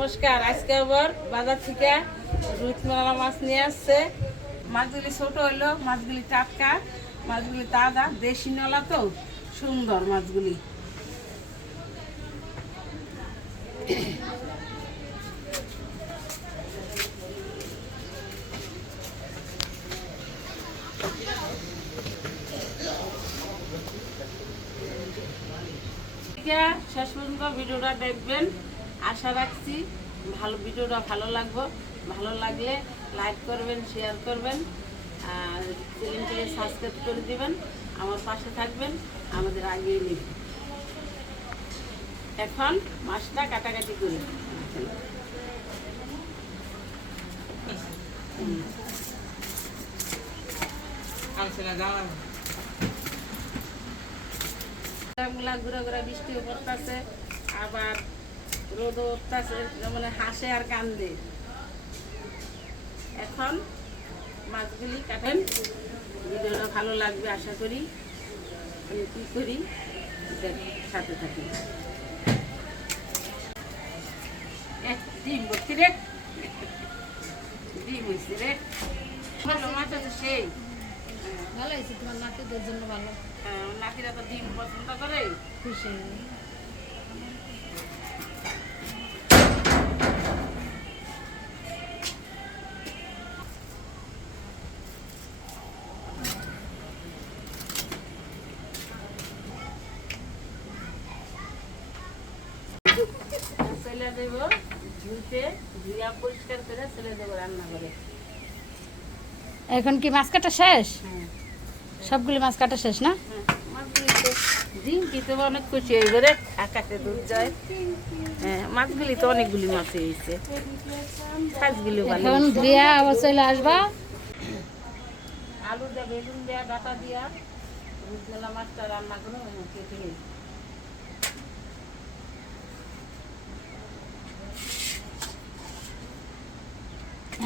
নমস্কার। আজকে আবার বাজার থেকে রুইতমালা মাছ নিয়ে আসছে। মাছগুলি ছোট হইলো, মাছগুলি টাটকা, মাছগুলি তাজা, দেশি নলা তো সুন্দর মাছগুলি। শেষ পর্যন্ত ভিডিওটা দেখবেন, আশা রাখছি ভিডিওটা ভালো লাগবে। ভালো লাগলে লাইক করবেন, শেয়ার করবেন, আর চ্যানেলটিকে সাবস্ক্রাইব করে দিবেন, আমার পাশে থাকবেন, আমাদের আগিয়ে নেবেন। এখন মাছটা কাটাকাটি করি। ঘুরা ঘুরা বৃষ্টিও পড়তেছে, আবার রোদও উঠতেছে, মানে হাসে আর কান্দে। এখন মাছগুলি কাটেন, ভিডিওটা ভালো লাগবে আশা করি। আমি কী করি সাথে থাকি। ডিম ভর্তি রে, ডিম হয়েছে রে, ভালো মাছ আছে সেই ভালো হয়েছে, তোমার নাতিদের জন্য ভালো। নাতিরা তো ডিম পছন্দ করে, খুশি। চলে দেব ধুইতে, ধুইয়া পরিষ্কার করে চলে দেবো রান্না করে। এখন কি মাছ কাটা শেষ? হ্যাঁ, সবগুলি মাছ কাটা শেষ না? মাছগুলি তো ডিম খেতে অনেক খুশি হয়ে করে আকাশে দুধ যায়। হ্যাঁ, মাছগুলি তো অনেকগুলি মাছ হয়েছে, সাইজগুলি ভালো। এখন ধুইয়া আবার চলে আসবা। আলু দিয়ে, বেগুন দেওয়া, ডাটা দিয়া রুইতমালা মাছটা রান্না করে কেটে নিই।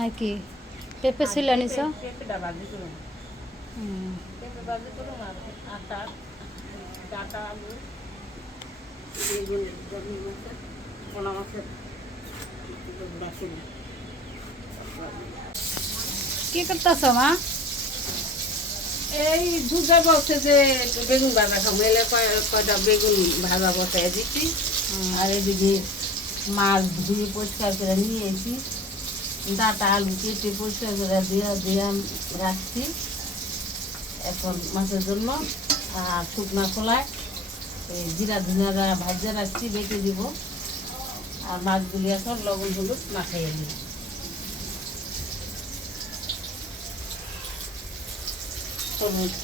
আর কি পেঁপে ছিল নিছ? পেঁপেটা ভাজি করুন, পেঁপে ভাজি করুন, আর আটা, ডাটা, আলু, বেগুন, বেগুন মাছের, পোনা মাছের বাকি। কি করতেছ মা? এই দুধে বলছে যে বেগুন ভাজা খাবো, এলে কয়টা বেগুন ভাজা বসাই দিচ্ছি। আর এদিকে মাছ ধুয়ে পরিষ্কার করে নিয়ে এসেছি, ডাটা আলু কেটে পরিষ্কার করে দিয়ে রাখছি এখন মাছের জন্য। আর শুকনা খোলায় এই জিরা ধুনারা ভাজা রাখছি, বেটে দিব। আর মাছগুলি এখন লবণ হলুদ মাখাইয়ে দিব। হলুদ,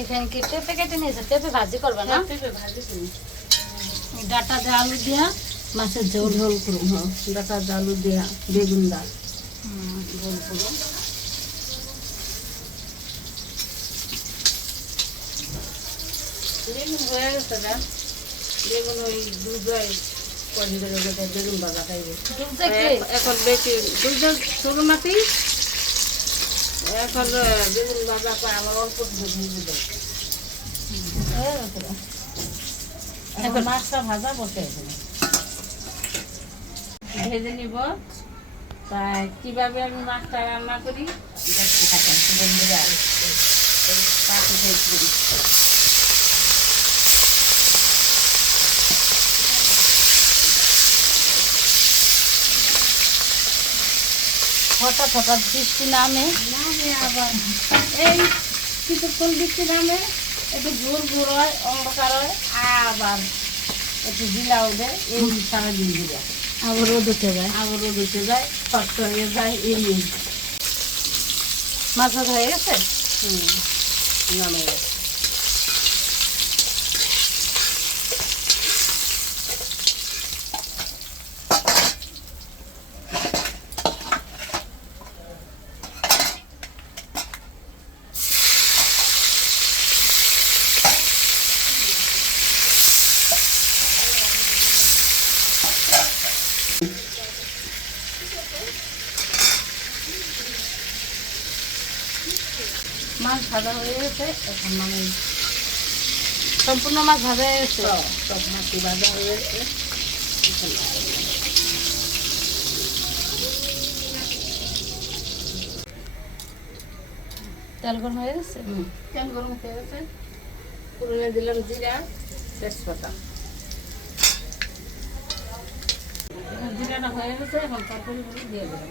এখানে কি পেঁপে কেটে নিয়েছে? পেঁপে ভাজি করবে না? পেঁপে ভাজি করি, ডাটা দিয়ে আলু দিয়া মাছের ঝোল ঝোল করুন। হ্যাঁ, ডাটা আলু দেয়া, বেগুন দা ঝোল করুন। বেগুন হয়ে গেছে না, বেগুন ওই দুধ কদিন ধরে বেগুন ভাজা খাইবে। এখন বেশি দুধ শুরু মাটি, এখন বেগুন ভাজা পায় আমার অল্প দুধ দিয়ে দেয়। এখন মাছটা ভাজা বসে ভেজে নিব। তাই কিভাবে আমি মাছটা রান্না করি দেখতে থাকেন বন্ধুরা। পাশে ভেজ করি, হঠাৎ হঠাৎ বৃষ্টি নামে, আবার এই কিছুক্ষণ বৃষ্টি নামে, একটু ঝোল ঝোল হয়, অন্ধকার হয়, আবার একটু জিলা উঠে, এই সারাদিন জিলা আবার রোদ উঠে যায়। আবার রোদ উঠে যায়, শক্ত হয়ে যায়। এই মাছ ভাজা হয়ে গেছে? নামে গেছে। ভাজা হয়ে গেছে, এখন মানে সম্পূর্ণ মাছ ভাজা হয়ে গেছে। সব মাছই ভাজা হয়ে গেছে। এখন তেল গরম হয়ে গেছে। তেল গরম হয়ে গেছে, পুরনে দিলাম জিরা, তেজপাতা। এখন জিরাটা হয়ে গেছে, এখন তরকারিগুলো দিয়ে দিলাম।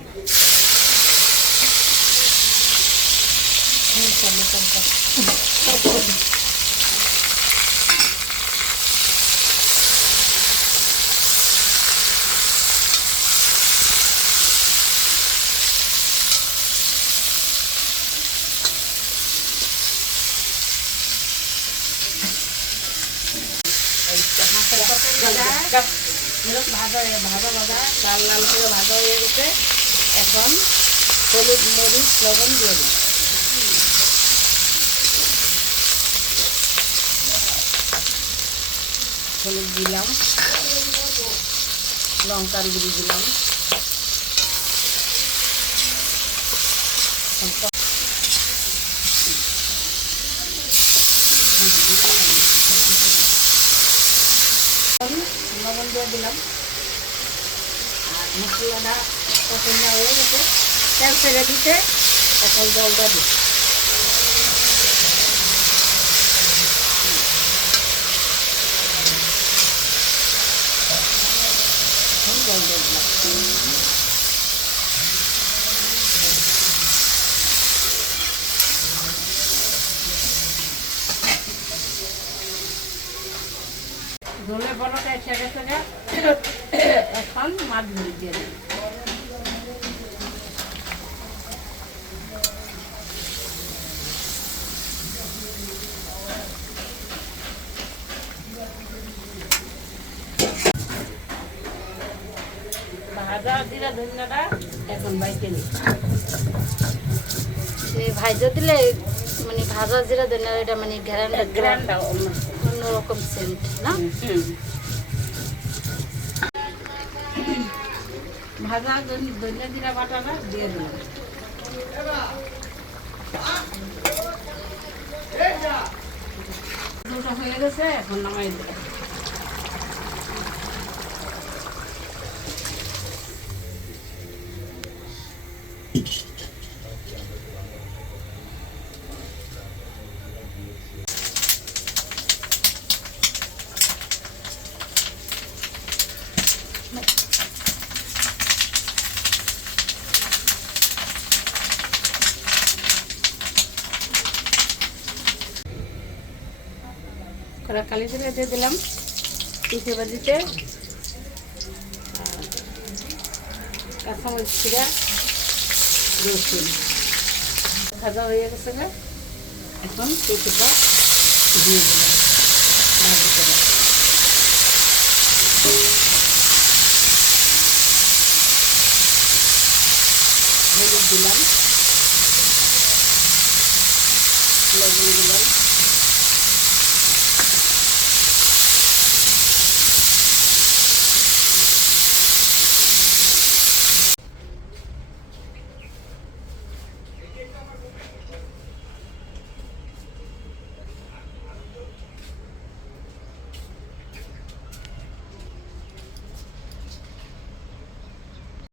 ভাজা ভাজা ভাজা লাল লাল করে ভাজা হয়ে গেছে, এখন হলুদ মরিচ লবণ দিয়ে দিই। হলুদ দিলাম, লঙ্কার গুঁড়ি দিলাম, লবণ দিয়ে দিলাম। আর মশলাটা পছন্দ হয়ে গেছে, তেল ছেড়ে দিতে, এখন জলটা দিই। জল দিয়ে দিলাম। ঝোলের বড়টা এসে গেছে, এখন মাছগুলি দিয়ে দিই। ভাজা জিরা ধনিয়াটা এখন বাইতে নিই। ভাজা দিলে মানে ভাজা জিরা ধনিয়া এটা মানে গ্রানটা অন্যরকম সেন্ট না। ভাজা ধনিয়া জিরা বাটাটা দিয়ে দিলাম। দুটো হয়ে গেছে, এখন নামাই দিলাম। কড়া কালি জিরা দিয়ে দিলাম পিঠে ভাজিতে, কাঁচামরিচ ছিঁড়া, রসুন ভাজা হয়ে গেছে, এখন পিঠেটা দিয়ে দিলাম। হলুদ দিলাম,